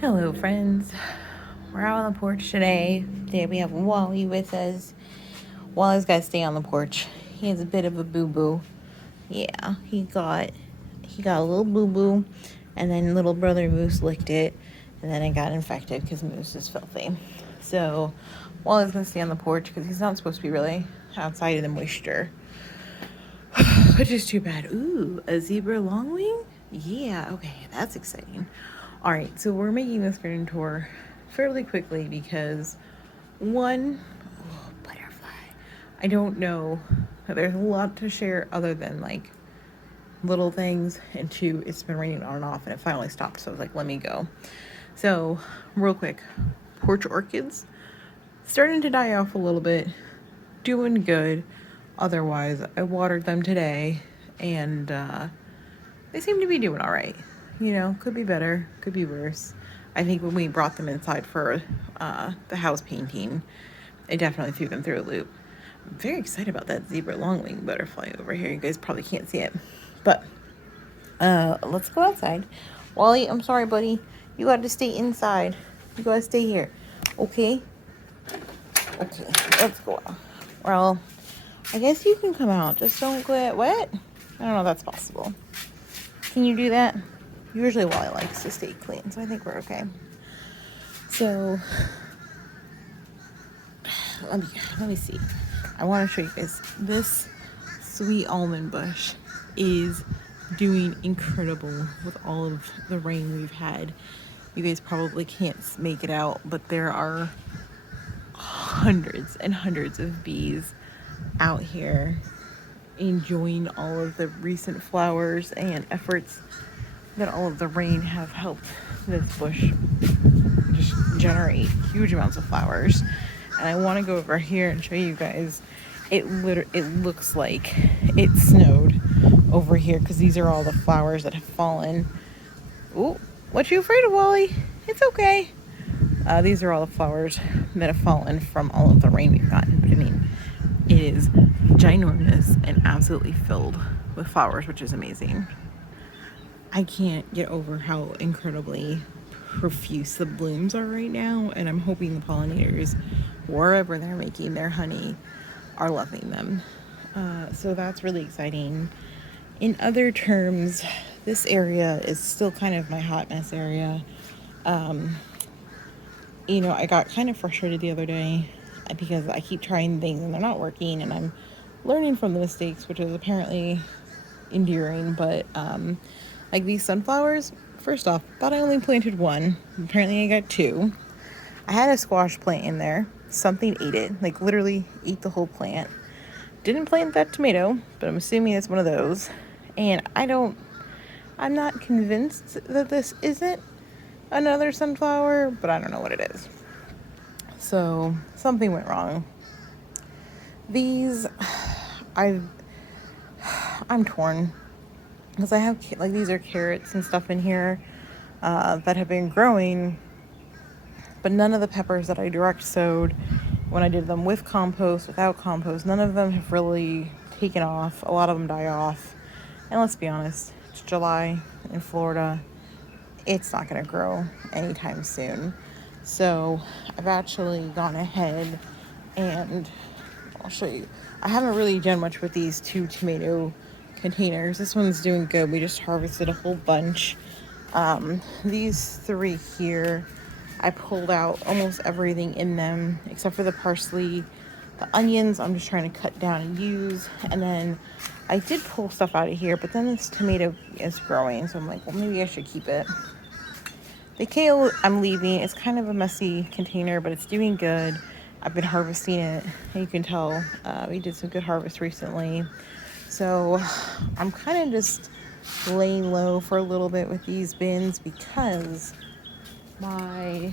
Hello, friends. We're out on the porch today. Today we have Wally with us. Wally's got to stay on the porch. He has a bit of a boo-boo. Yeah, he got a little boo-boo, and then little brother Moose licked it, and then it got infected because Moose is filthy. So Wally's gonna stay on the porch because he's not supposed to be really outside in the moisture, which is too bad. Ooh, a zebra longwing? Yeah, okay, that's exciting. All right, so we're making this garden tour fairly quickly because one, oh, butterfly. I don't know. There's a lot to share other than like little things, and two, it's been raining on and off and it finally stopped, so I was like, let me go. So, real quick, porch orchids starting to die off a little bit, doing good. Otherwise, I watered them today and they seem to be doing all right. You know, could be better, could be worse. I think when we brought them inside for the house painting, it definitely threw them through a loop. I'm very excited about that zebra longwing butterfly over here. You guys probably can't see it, but let's go outside. Wally, I'm sorry, buddy. You got to stay inside. You got to stay here. Okay? Okay, let's go out. Well, I guess you can come out. Just don't get wet. I don't know if that's possible. Can you do that? Usually Wally likes to stay clean, so I think we're okay. So, let me see. I want to show you guys. This sweet almond bush is doing incredible with all of the rain we've had. You guys probably can't make it out, but there are hundreds and hundreds of bees out here enjoying all of the recent flowers and efforts that all of the rain have helped this bush just generate huge amounts of flowers. And I want to go over here and show you guys. It looks like it snowed over here because these are all the flowers that have fallen. Ooh, what you afraid of, Wally? It's okay. These are all the flowers that have fallen from all of the rain we've gotten. But I mean, it is ginormous and absolutely filled with flowers, which is amazing. I can't get over how incredibly profuse the blooms are right now, and I'm hoping the pollinators, wherever they're making their honey, are loving them. So that's really exciting. In other terms, this area is still kind of my hot mess area. I got kind of frustrated the other day because I keep trying things and they're not working, and I'm learning from the mistakes, which is apparently endearing. But like these sunflowers, first off, thought I only planted one. Apparently I got two. I had a squash plant in there. Something ate it, like literally ate the whole plant. Didn't plant that tomato, but I'm assuming it's one of those. And I'm not convinced that this isn't another sunflower, but I don't know what it is. So something went wrong. These, I'm torn because I have like these are carrots and stuff in here that have been growing, but none of the peppers that I direct sowed when I did them with compost, without compost, none of them have really taken off. A lot of them die off, and let's be honest, it's July in Florida. It's not going to grow anytime soon. So I've actually gone ahead and I'll show you. I haven't really done much with these two tomato containers. This one's doing good. We just harvested a whole bunch. These three here, I pulled out almost everything in them except for the parsley. The onions I'm just trying to cut down and use. And then I did pull stuff out of here, but then this tomato is growing, so I'm like, well, maybe I should keep it. The kale I'm leaving. It's kind of a messy container, but it's doing good. I've been harvesting it, and you can tell we did some good harvest recently. So I'm kind of just laying low for a little bit with these bins because my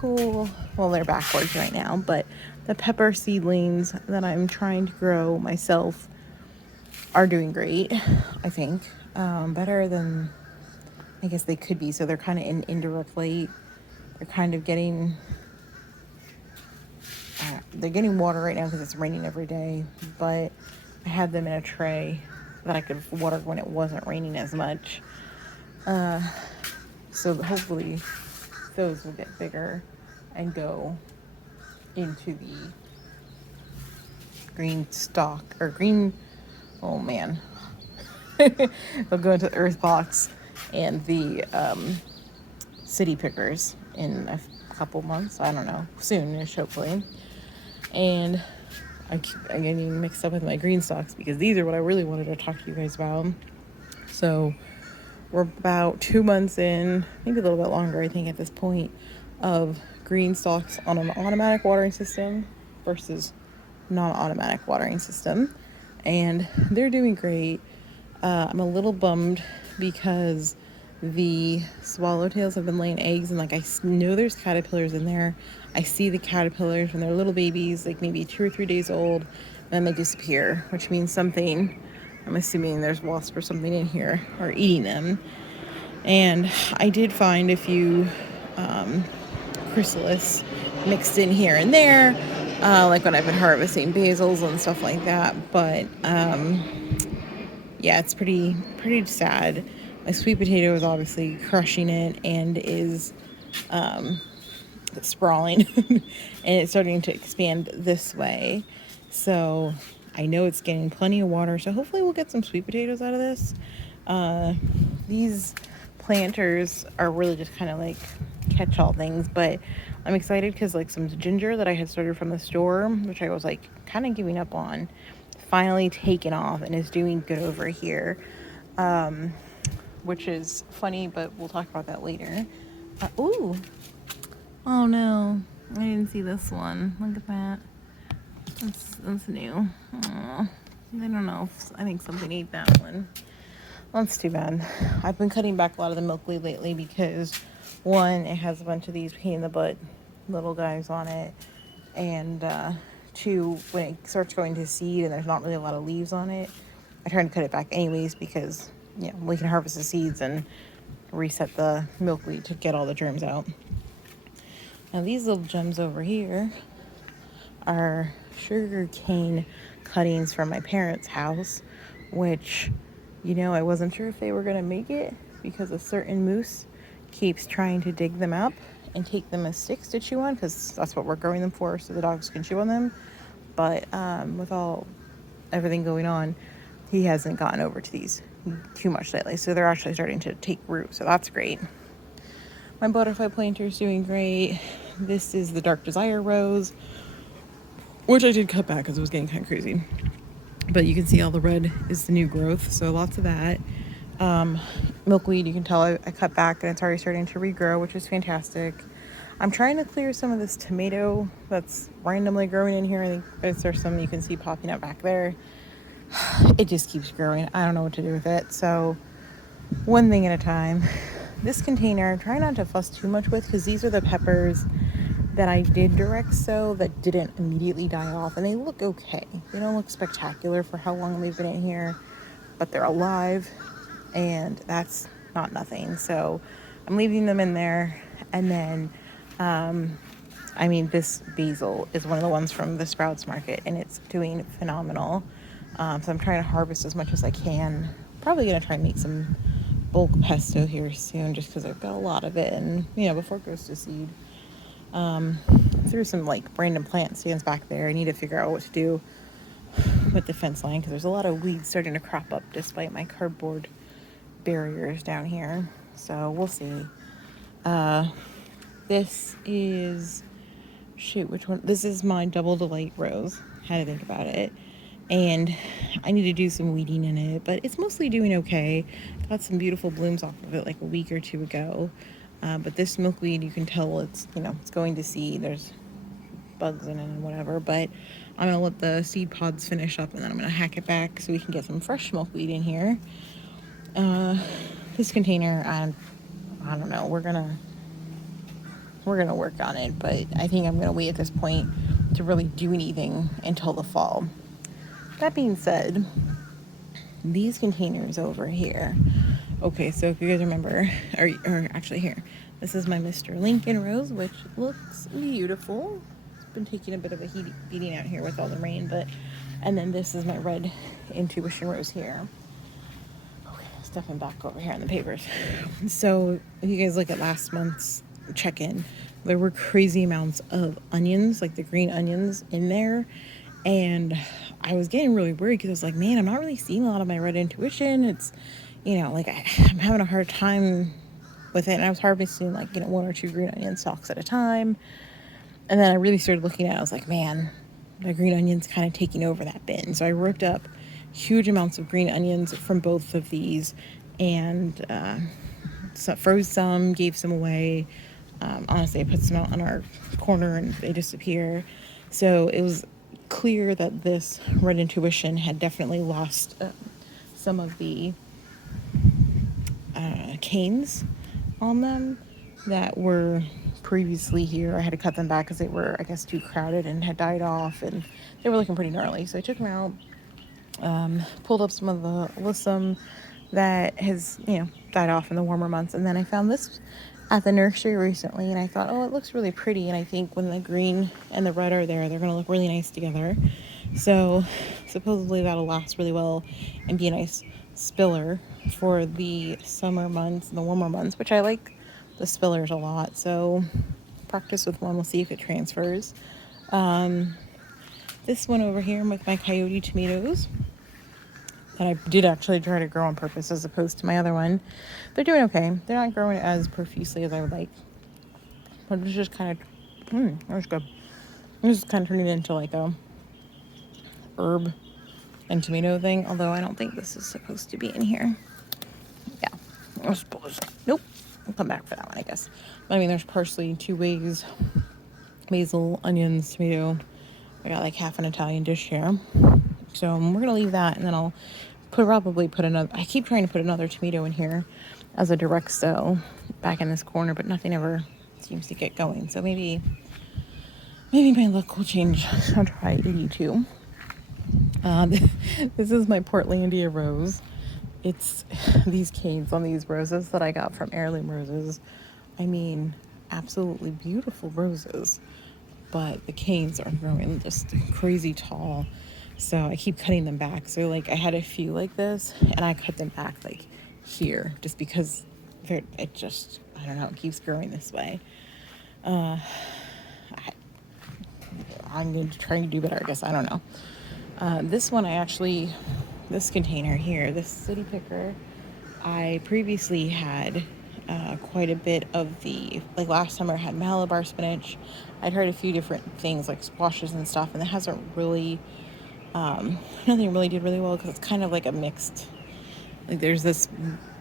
they're backwards right now, but the pepper seedlings that I'm trying to grow myself are doing great, I think. Better than I guess they could be. So they're kind of in indirect light. They're kind of getting they're getting water right now because it's raining every day, but I had them in a tray that I could water when it wasn't raining as much. So hopefully those will get bigger and go into the GreenStalk or green. Oh man, they'll go into the EarthBox and the City Pickers in a couple months. I don't know, soonish hopefully. And I'm getting mixed up with my GreenStalks because these are what I really wanted to talk to you guys about. So we're about 2 months in, maybe a little bit longer, I think, at this point, of GreenStalks on an automatic watering system versus non-automatic watering system, and they're doing great. I'm a little bummed because the swallowtails have been laying eggs, and like I know there's caterpillars in there. I see the caterpillars when they're little babies, like maybe 2 or 3 days old, and then they disappear, which means something, I'm assuming there's wasps or something in here, are eating them. And I did find a few chrysalis mixed in here and there, like when I've been harvesting basils and stuff like that. But yeah, it's pretty sad. My sweet potato is obviously crushing it and is sprawling, and it's starting to expand this way. So I know it's getting plenty of water. So hopefully we'll get some sweet potatoes out of this. These planters are really just kind of like catch-all things, but I'm excited because like some ginger that I had started from the store, which I was like kind of giving up on, finally taken off and is doing good over here, which is funny, but we'll talk about that later. Ooh, oh no, I didn't see this one. Look at that. That's new. Aww. I don't know if, I think something ate that one. Well, that's too bad. I've been cutting back a lot of the milkweed lately because, one, it has a bunch of these pain in the butt little guys on it, and two, when it starts going to seed and there's not really a lot of leaves on it, I try to cut it back anyways because, you know, we can harvest the seeds and reset the milkweed to get all the germs out. Now these little gems over here are sugar cane cuttings from my parents' house, which, you know, I wasn't sure if they were going to make it because a certain moose keeps trying to dig them up and take them as sticks to chew on, because that's what we're growing them for, so the dogs can chew on them. But with everything going on, he hasn't gotten over to these too much lately, so they're actually starting to take root, so that's great. My butterfly planter is doing great. This is the Dark Desire Rose, which I did cut back because it was getting kind of crazy. But you can see all the red is the new growth, so lots of that. Milkweed, you can tell I cut back and it's already starting to regrow, which is fantastic. I'm trying to clear some of this tomato that's randomly growing in here. I think there's some you can see popping up back there. It just keeps growing. I don't know what to do with it. So one thing at a time. This container, I'm trying not to fuss too much with because these are the peppers that I did direct sow that didn't immediately die off, and they look okay. They don't look spectacular for how long they've been in here, but they're alive, and that's not nothing. So I'm leaving them in there. And then this basil is one of the ones from the Sprouts Market, and it's doing phenomenal. So I'm trying to harvest as much as I can. Probably gonna try and make some bulk pesto here soon, just because I've got a lot of it, and you know, before it goes to seed. Threw some like random plant stands back there. I need to figure out what to do with the fence line because there's a lot of weeds starting to crop up despite my cardboard barriers down here. So we'll see. This is, which one? This is my Double Delight Rose. Had to think about it. And I need to do some weeding in it, but it's mostly doing okay. Got some beautiful blooms off of it like a week or two ago. But this milkweed, you can tell it's going to seed. There's bugs in it and whatever, but I'm gonna let the seed pods finish up and then I'm gonna hack it back so we can get some fresh milkweed in here. This container, I don't know, we're gonna work on it, but I think I'm gonna wait at this point to really do anything until the fall. That being said, these containers over here, okay, so if you guys remember, or actually here, this is my Mr. Lincoln Rose, which looks beautiful. It's been taking a bit of a beating out here with all the rain, and then this is my red Intuition Rose here. Okay, stuffing back over here in the papers. So if you guys look at last month's check-in, there were crazy amounts of onions, like the green onions in there. And I was getting really worried because I was like, man, I'm not really seeing a lot of my red intuition. It's, like I'm having a hard time with it. And I was harvesting like, 1 or 2 green onion stalks at a time. And then I really started looking at it. I was like, man, the green onion's kind of taking over that bin. So I ripped up huge amounts of green onions from both of these and froze some, gave some away. Honestly, I put some out on our corner and they disappear. So it was clear that this red intuition had definitely lost some of the canes on them that were previously here. I had to cut them back because they were, I guess, too crowded and had died off, and they were looking pretty gnarly. So I took them out, pulled up some of the alyssum that has, died off in the warmer months, and then I found this at the nursery recently, and I thought, oh, it looks really pretty, and I think when the green and the red are there, they're going to look really nice together. So supposedly that'll last really well and be a nice spiller for the summer months and the warmer months, which I like the spillers a lot. So practice with one, we'll see if it transfers. This one over here with my coyote tomatoes that I did actually try to grow on purpose as opposed to my other one. They're doing okay. They're not growing as profusely as I would like. But it's just kind of, that was good. This is kind of turning into like a herb and tomato thing, although I don't think this is supposed to be in here. Yeah, I suppose. Nope. I'll come back for that one, I guess. But I mean, there's parsley, 2 ways, basil, onions, tomato. I got like half an Italian dish here. So we're going to leave that, and then I'll probably put another, I keep trying to put another tomato in here as a direct sow back in this corner, but nothing ever seems to get going. So maybe my luck will change. I'll try 82. This is my Portlandia Rose. It's these canes on these roses that I got from Heirloom Roses. I mean, absolutely beautiful roses, but the canes are growing just crazy tall. So I keep cutting them back. So like I had a few like this, and I cut them back like here just because I don't know, it keeps growing this way. I'm going to try to do better, I guess. I don't know. This one this container here, this city picker, I previously had quite a bit of like last summer I had Malabar spinach. I'd heard a few different things like squashes and stuff, and it hasn't really, nothing really did really well because it's kind of like a mixed, like there's this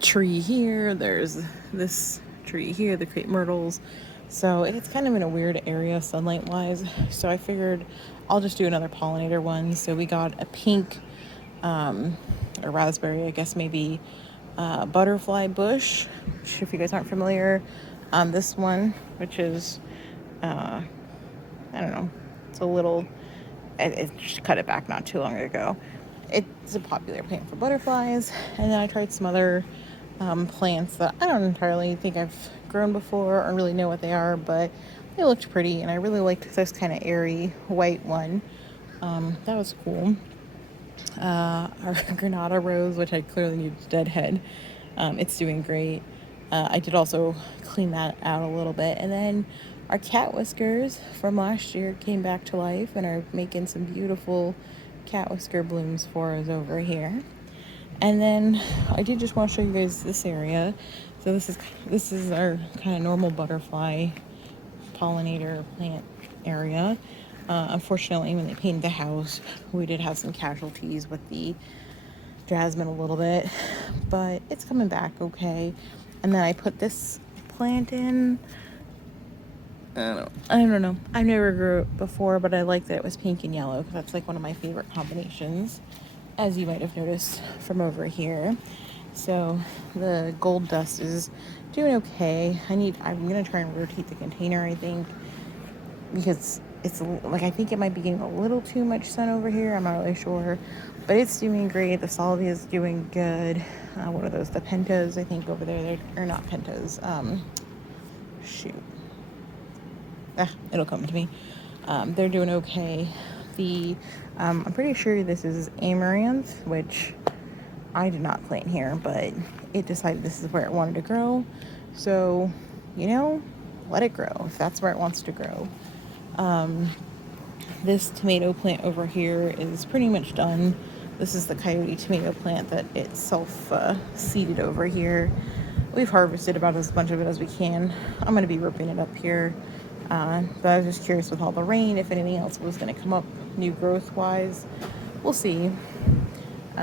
tree here, there's this tree here, the crepe myrtles. So it's kind of in a weird area sunlight wise. So I figured I'll just do another pollinator one. So we got a pink, a raspberry, I guess maybe butterfly bush, which if you guys aren't familiar, this one, which is, I don't know, it's a little, it just cut it back not too long ago. It's a popular plant for butterflies. And then I tried some other plants that I don't entirely think I've grown before or really know what they are, but they looked pretty, and I really liked this kind of airy white one. That was cool. Our Granada Rose, which I clearly need to deadhead, it's doing great. I did also clean that out a little bit, and then our cat whiskers from last year came back to life and are making some beautiful cat whisker blooms for us over here. And then I did just want to show you guys this area. So this is our kind of normal butterfly pollinator plant area. Unfortunately, when they painted the house, we did have some casualties with the jasmine a little bit, but it's coming back okay. And then I put this plant in. I don't know. I've never grew it before, but I like that it was pink and yellow because that's like one of my favorite combinations, as you might have noticed from over here. So the gold dust is doing okay. I'm gonna try and rotate the container, I think, because it's like, I think it might be getting a little too much sun over here. I'm not really sure, but it's doing great. The salvia is doing good. What are those? The pentas, I think, over there. They're not pentas. It'll come to me. They're doing okay. I'm pretty sure this is Amaranth, which I did not plant here, but it decided this is where it wanted to grow. So, you know, let it grow if that's where it wants to grow. This tomato plant over here is pretty much done. This is the coyote tomato plant that it self-seeded over here. We've harvested about as much of it as we can. I'm going to be ripping it up here. But I was just curious with all the rain if anything else was going to come up new growth-wise. We'll see.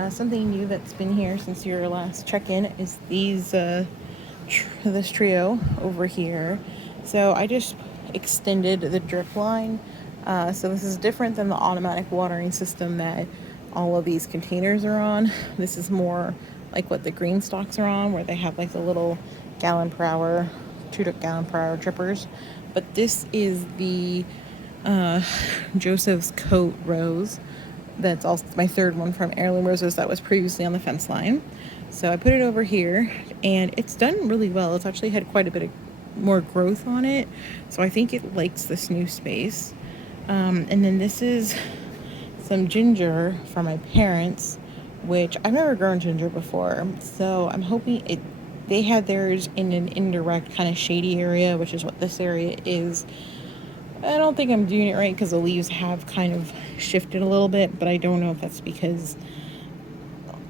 Something new that's been here since your last check-in is this trio over here. So I just extended the drip line. So this is different than the automatic watering system that all of these containers are on. This is more like what the GreenStalks are on, where they have like the little gallon per hour, 2 gallon per hour drippers. But this is the Joseph's Coat Rose. That's also my third one from Heirloom Roses that was previously on the fence line. So I put it over here, and it's done really well. It's actually had quite a bit of more growth on it, so I think it likes this new space. And then this is some ginger from my parents, which I've never grown ginger before, so I'm hoping they had theirs in an indirect kind of shady area, which is what this area is. I don't think I'm doing it right because the leaves have kind of shifted a little bit, but I don't know if that's because,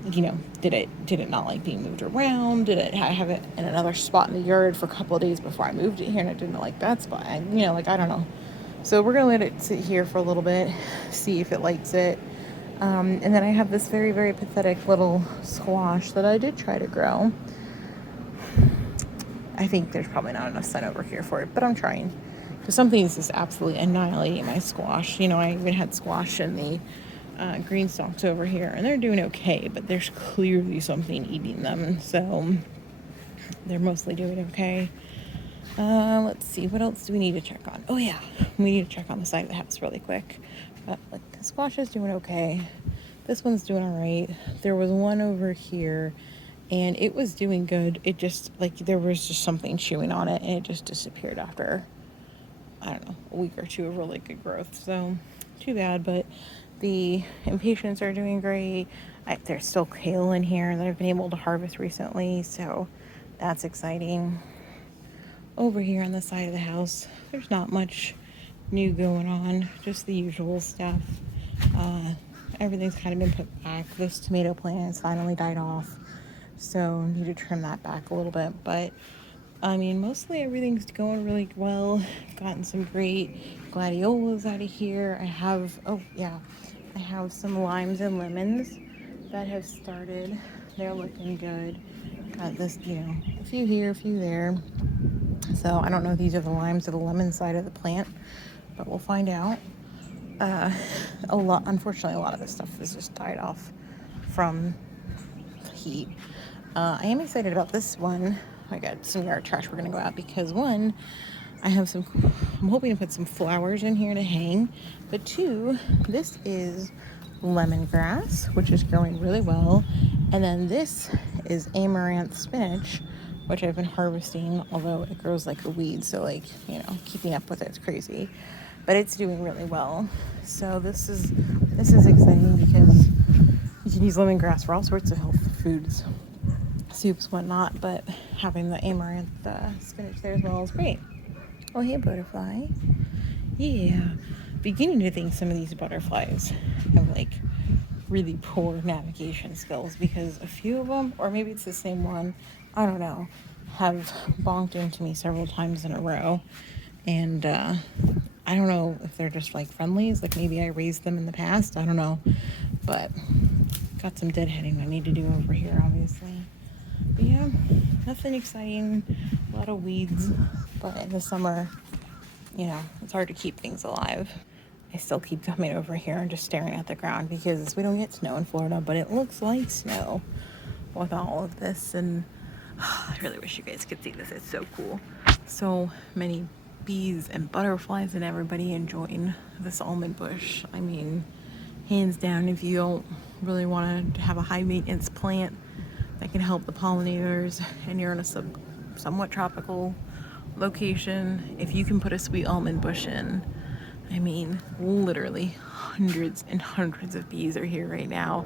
you know, did it not like being moved around? Did it have it in another spot in the yard for a couple of days before I moved it here and I didn't like that spot? I don't know. So we're going to let it sit here for a little bit, see if it likes it. And then I have this very, very pathetic little squash that I did try to grow. I think there's probably not enough sun over here for it, but I'm trying. Because some things just absolutely annihilating my squash. You know, I even had squash in the GreenStalks over here, and they're doing okay, but there's clearly something eating them. So they're mostly doing okay. Let's see, what else do we need to check on? Oh yeah, we need to check on the side of the house really quick. But like, the squash is doing okay. This one's doing all right. There was one over here, and it was doing good. It just, like, there was just something chewing on it, and it just disappeared after, I don't know, a week or two of really good growth. So too bad, but the impatiens are doing great. There's still kale in here that I've been able to harvest recently, so that's exciting. Over here on the side of the house, there's not much new going on, just the usual stuff. Everything's kind of been put back. This tomato plant has finally died off, so need to trim that back a little bit. But I mean, mostly everything's going really well. I've gotten some great gladiolas out of here. I have some limes and lemons that have started. They're looking good. Got this, a few here, a few there. So I don't know if these are the limes or the lemon side of the plant, but we'll find out. Unfortunately, a lot of this stuff has just died off from heat. I am excited about this one. I got some yard trash we're going to go out because one, I'm hoping to put some flowers in here to hang, but two, this is lemongrass, which is growing really well, and then this is Amaranth Spinach, which I've been harvesting, although it grows like a weed, so keeping up with it's crazy, but it's doing really well. So this is exciting because you can use lemongrass for all sorts of health foods, soups, whatnot, but having the amaranth spinach there as well is great. Oh, hey, butterfly. Yeah, beginning to think some of these butterflies have really poor navigation skills, because a few of them, or maybe it's the same one, I don't know, have bonked into me several times in a row, and I don't know if they're just friendlies, maybe I raised them in the past, I don't know, but got some deadheading I need to do over here, obviously. But yeah, nothing exciting, a lot of weeds, but in the summer, it's hard to keep things alive. I still keep coming over here and just staring at the ground because we don't get snow in Florida, but it looks like snow with all of this, and I really wish you guys could see this. It's so cool. So many bees and butterflies and everybody enjoying this almond bush. I mean, hands down, if you don't really want to have a high maintenance plant that can help the pollinators and you're in a somewhat tropical location, if you can put a sweet almond bush in, I mean, literally hundreds and hundreds of bees are here right now,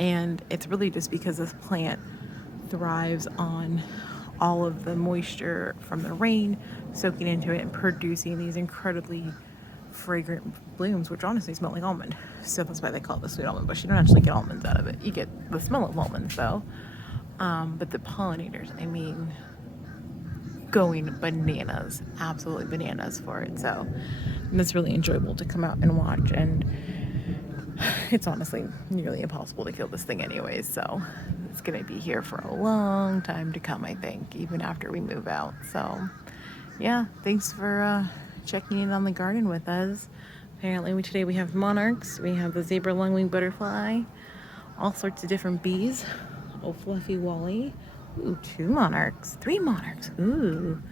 And it's really just because this plant thrives on all of the moisture from the rain soaking into it and producing these incredibly fragrant blooms, which honestly smell like almond. So that's why they call it the sweet almond bush. You don't actually get almonds out of it. You get the smell of almonds though. But the pollinators, I mean, going bananas, absolutely bananas for it. So it's really enjoyable to come out and watch, and it's honestly nearly impossible to kill this thing anyways, so it's gonna be here for a long time to come, I think, even after we move out. So yeah, thanks for checking in on the garden with us. Apparently today we have monarchs, we have the zebra lungwing butterfly, all sorts of different bees. Oh, fluffy Wally. Ooh, 2 monarchs, 3 monarchs. Ooh,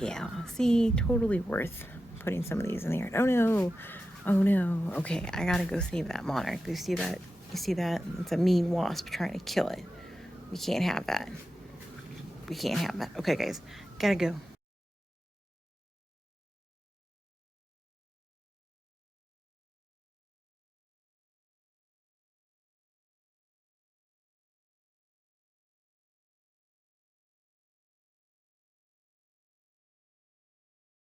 yeah, see, totally worth putting some of these in the yard. Oh no, oh no. Okay, I gotta go save that monarch. Do you see that? You see that? It's a mean wasp trying to kill it. We can't have that. We can't have that. Okay, guys, gotta go.